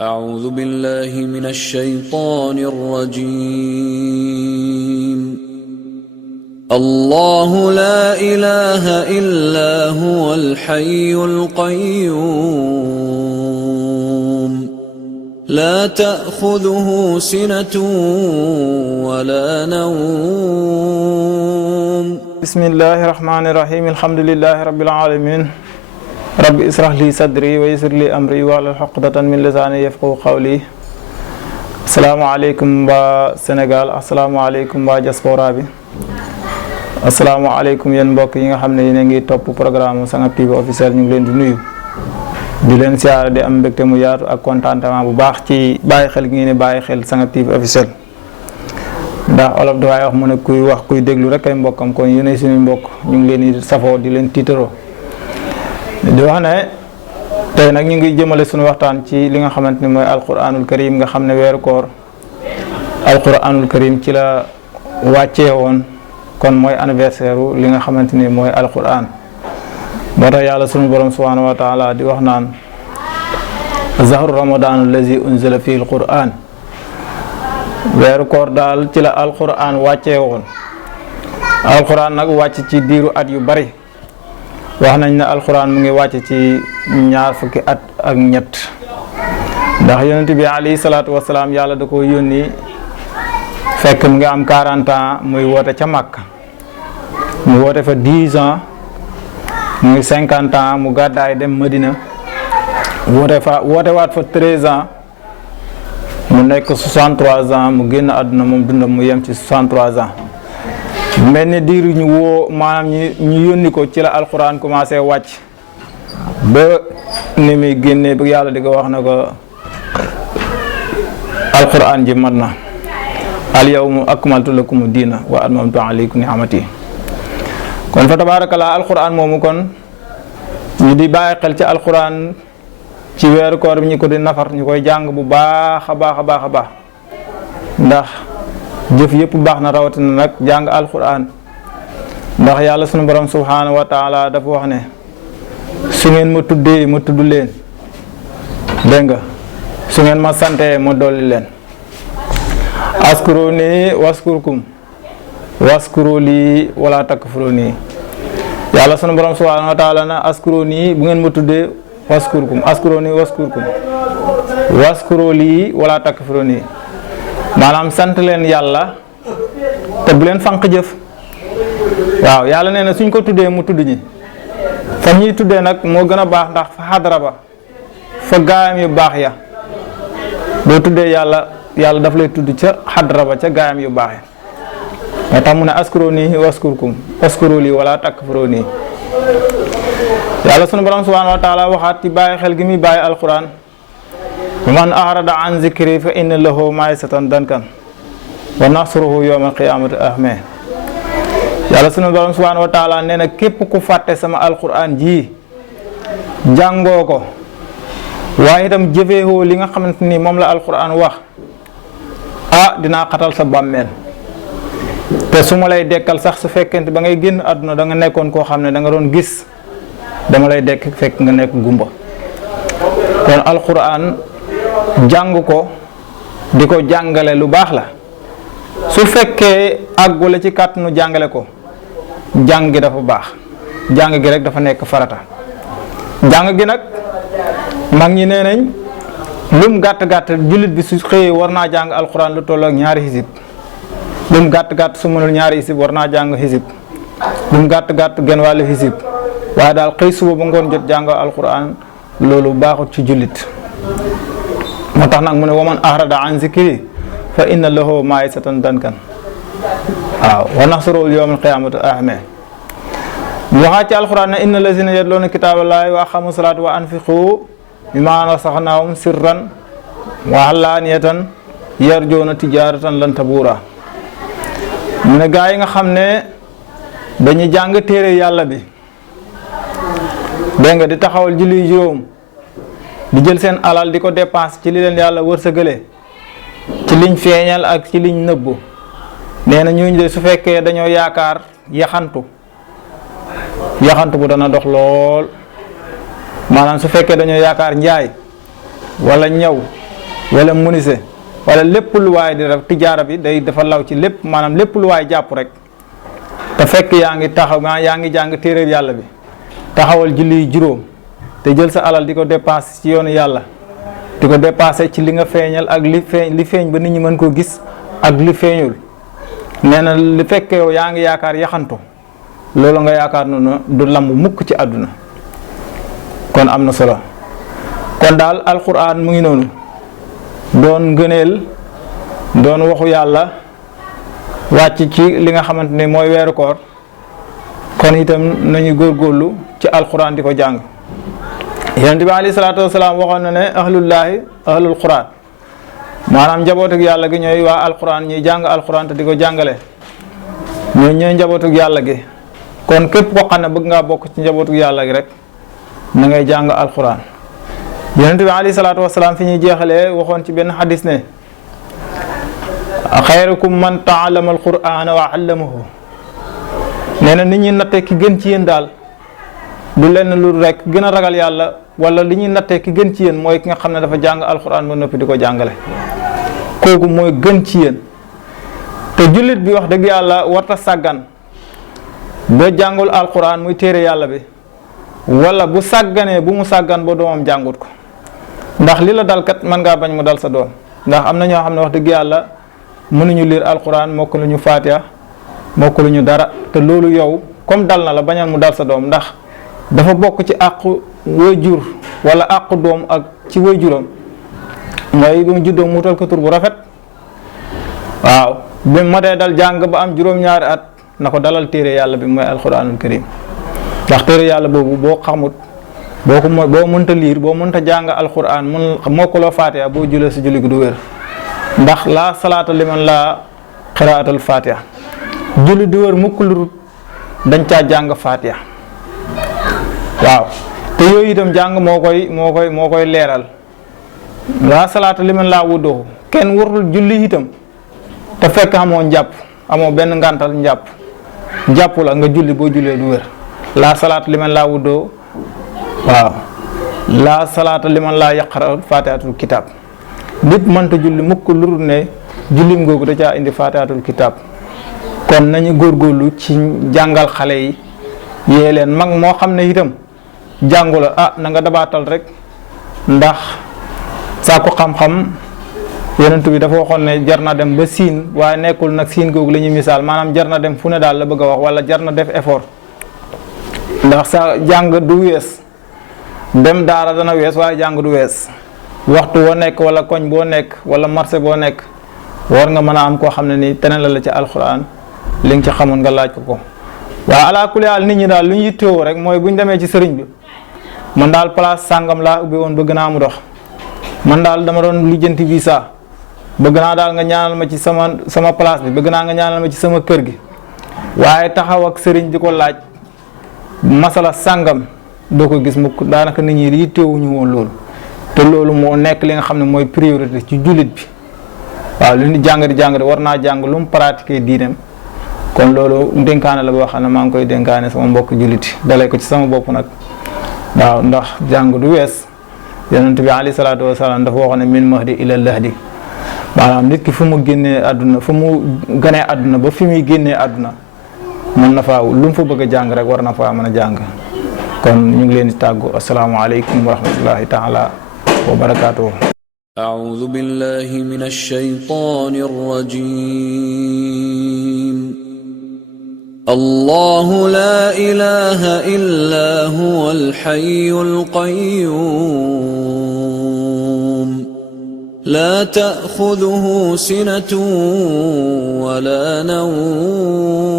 أعوذ بالله من الشيطان الرجيم. الله لا إله إلا هو الحي القيوم لا تأخذه سنة ولا نوم. بسم الله الرحمن الرحيم. الحمد لله رب العالمين. rabbi israh li sadri wa yassir li amri wahlul uqdatan min lisani yafqahu qawli. asalaamaaleykum waa Sénégal, asalaamaaleykum waa diaspora bi, asalaamaaleykum yéen mbokk yi nga xam ne yéen a ngi topp programme Sangap TV officiel. ñu ngi leen di nuyu di leen siyaare di am mbégte mu yaatu ak contentement bu baax ci bàyyi xel gi ngeen di bàyyi xel Sangap TV officiel. ndax olof dafay wax mu ne kuy wax kuy déglu rek ay mbokkam, kon yéenay suñuy mbokk, ñu ngi leen di safoo di leen tiitaroo. di wax ne tey nag ñu ngi jëmale suñu waxtaan ci li nga xamante ni mooy alquranul karim, nga xam ne weeru koor alquranul karim ci la wàccee woon, kon mooy anniversaire li nga xamante ni mooy alquran. moo tax yàlla sunu borom subhanahu wa taala di wax naan zahru ramadan allazi unzila fi alquran. weeru koor daal ci la alquran wàccee woon. alquran nag wàcc ci diiru at yu bari. wax nañ ne alxuraan mu ngi wàcc ci 20 fukki at ak ñett, ndax yonent bi alayhi salaatu wasalaam yàlla da ko yónni fekk mu ngi am 40 ans muy woote ca Makka. mu woote fa 10 ans muy 50 ans mu gàddaay dem Madina woote waat fa 13 ans mu nekk 63 ans mu génn àdduna moom dundam mu yem ci 63 ans. mel ni diiru ñu woo maanaam ñu yónni ko ci la alquran commencé wàcc ba ni muy génnee bi yàlla di ko wax na ko alquran ji mat na, al yawma akmaltu lakum diina wa atmamtu alaykum ni'amati. kon fa tabarakallah alquran moomu kon ñu di bàyyi xel ci alquran ci weeru koor bi ñu ko di nafar, ñu koy jàng bu baax a baax a baax a baax, ndax jëf yëpp baax na, rawatina nag jàng alquran. ndax yàlla sunu borom subhanahu wa taala dafa wax ne su ngeen ma tuddee ma tudd leen, dégg nga, su ngeen ma santee ma dolli leen. askuruni waskurkum waskuru lii wala takfuruni. yàlla sunu borom subhanahu wa taala na askuruni bu ngeen ma tuddee waskurkum, askuruni waskurkum waskuru lii wala takfuruni. maanaam sant leen yàlla te bu leen fanq jëf. waaw yàlla nee na suñ ko tuddee mu tudd ñi. fa ñuy tuddee nag moo gën a baax, ndax fa xadara ba fa gaayam yu baax ya boo tuddee yàlla yàlla daf lay tudd ca xadara ba ca gaayam yu baax ya. moo tax mu ne askuruni waskurkum waskuru li wala takfuruni. yàlla sunu borom subhanahu wa taala waxaat ci bàyyi xel gi muy bàyyi alquran, man arada an zikri fa inna lahu maysatan dankan wa nasruhu yawmal qiyamati ahme. yàlla sunu borom subhanahu wa taala nee na képp ku fàtte sama alquran ji, jàngoo ko waaye itam jëfeewoo li nga xamante ni moom la alquran wax, dinaa xatal sa bàmmeel. te su ma lay dekkal sax su fekkente ba ngay génn àdduna da nga nekkoon koo xam ne da nga doon gis, dama lay dekk fekk nga nekk gumba. kon alquran jàng ko di ko jàngale lu baax la. su fekkee àggule ci kàttanu jàngale ko, jàng gi dafa baax, jàng gi rek dafa nekk farata. jàng gi nag mag ñi nee nañ lum gàtt-gàtt jullit bi su xëyee war naa jàng alquran lu toll ak 2 xisib. lum gàtt-gàtt su mënul 2 xisib war naa jàng xisib, lum gàtt-gàtt genn wàllu xisib. waaye daal xëy suba ba ngoon jot jàng alquran loolu baaxut ci jullit. moo tax nag mu ne waman ahrada an zikri fa inna lahu maysatan dankan. waaw wa nasruhu yawmal qiyamati ahme. waxaat ci alquran ne inna lazina yatluuna kitaaballahi wa aqamu salaata wa anfiqu mimma razaqnahum sirran wa alaaniyatan yarjuuna tijaratan lan tabuura. mu ne gaa yi nga xam ne dañuy jàng téere yàlla bi, dégg nga, di taxawal julli juróom, di jël seen alal di ko dépense ci li leen yàlla wërsëgale, ci liñ feeñal ak ci liñ nëbbu. nee na ñooñu de su fekkee dañoo yaakaar yaxantu bu dana dox lool. maanaam su fekkee dañoo yaakaar njaay wala ñaw wala menuisier wala lépp lu waay di def tijaara bi dafa law ci lépp maanaam lépp lu waay jàpp rek te fekk yaa ngi taxaw yaa ngi jàng téere yàlla bi taxawal julli juróom te jël sa alal di ko dépassé ci yoonu yàlla di ko dépassé ci li nga feeñal ak li feeñ ba nit ñi mën koo gis ak li feeñul nee na li fekk yow yaa ngi yaakaar yaxantu loolu nga yaakaar noonu du lamb mukk ci àdduna kon am na solo kon daal alquran mu ngi noonu doon ngëneel doon waxu yàlla wàcc ci li nga xamante ne mooy weeru koor kon itam nañu góorgóorlu ci alquran di ko jàng yonent bi alayhi salaatu wasalaam waxoon na ne ahlullaahi ahlul quran maanaam njabootug yàlla gi ñooy waa alquran ñuy jàng alquran te di ko jàngale ñooy njabootug yàlla gi kon képp koo xam ne bëgg ngaa bokk ci njabootug yàlla gi rek na ngay jàng alquran yonent bi alayhi salaatu wasalaam fi ñuy jeexalee waxoon ci benn xadis ne xayrukum man taallama alqurana wa allamahu nee na nit ñi nattee ki gën ci yéen daal du lenn lu rek gën a ragal yàlla wala li ñuy nattee ki gën ci yéen mooy ki nga xam ne dafa jàng alquran ba noppi di ko jàngale kooku mooy gën ci yéen te jullit bi wax dëgg yàlla warta sàggan ba jàngul alquran muy téere yàlla bi wala bu sàgganee bu mu sàggan ba doomam jàngut ko ndax li la dal kat mën ngaa bañ mu dal sa doom ndax am na ñoo xam ne wax dëgg yàlla mënuñu lire alquran mokk lu ñu faatiha mokk lu ñu dara te loolu yow comme dal na la bañal mu dal sa doom ndax dafa bokk ci àqu waajur wala àqu doom ak ci waajuram mooy bu mu juddoo mu wutal ko tur bu rafet waaw bi ma dee dal jàng ba am juróom-ñaari at na ko dalal téere yàlla bi mooy alquranul karim ndax téere yàlla boobu boo xamut boo mënta liir boo mënta jàng alquran mokkuloo faatiha boo julee sa julli gi du wér ndax laa salaata liman laa qiraatul faatiha julli du wér mukk lu dañ caa jàng faatiha waaw te yooyu itam jàng moo koy leeral laa salaata liman laa wuddoo kenn warul julli itam te fekk amoo njàpp amoo benn ngantal njàpp la nga julli boo jullee du wér laa salaata liman laa wuddoo waaw laa salaata liman laa yaqra faatihatul kitab nit mënta julli mukk lu ne jullim googu da caa indi faatihatul kitab kon nañu góorgóorlu ci jàngal xale yi yee leen mag moo xam ne itam jàngu la na nga dabaatal rek ndax saako xam-xam yonent bi dafa waxoon ne jar na dem ba siin waaye nekkul nag siin googu la ñuy misaal maanaam jar na dem fu ne daal la bëgg a wax wala jar na def effort ndax sa jàng du wees dem daara dana wees waaye jàng du wees waxtu boo nekk wala koñ boo nekk wala marché boo nekk war nga mën a am koo xam ne nii teneen la ci alxuraan li nga ci xamoon nga laaj ko waaw ala kulli haal nit ñi daal lu ñu yittewoo rek mooy bu ñu demee ci sëriñ bi man daal place sàngam laa ubbi woon bëgg naa mu dox man daal dama doon lijjanti visa bëgg naa daal nga ñaanal ma ci sama place bi bëgg naa nga ñaanal ma ci sama kër gi waaye taxaw ak sëriñ di ko laaj masala sàngam doo ko gis mukk daanaka nit ñi yittewuñu woon loolu te loolu moo nekk li nga xam ne mooy priorité ci jullit bi waaw li ñu jàng di war naa jàng lu mu pratiquer diineem kon loolu dénkaane la boo xam ne maa ngi koy dénkaane sama mbokk julliti dalee ko ci sama bopp nag waaw ndax jàng du wees yonent bi alayhi salaatu wasalaam dafa waxoon ne min mahdi ila lahdi maanaam nit ki fu mu génnee àdduna fu mu ganee àdduna ba fi muy génnee àdduna mën na faa lu mu fa bëgg a jàng rek war na faa mën a jàng kon ñu ngi leen di tàggu asalaamaaleykum wa rahmatullahi taala wa barakaatuhu. أعوذ بالله من الشيطان الرجيم. الله لا إله إلا هو الحي القيوم لا تأخذه سنة ولا نوم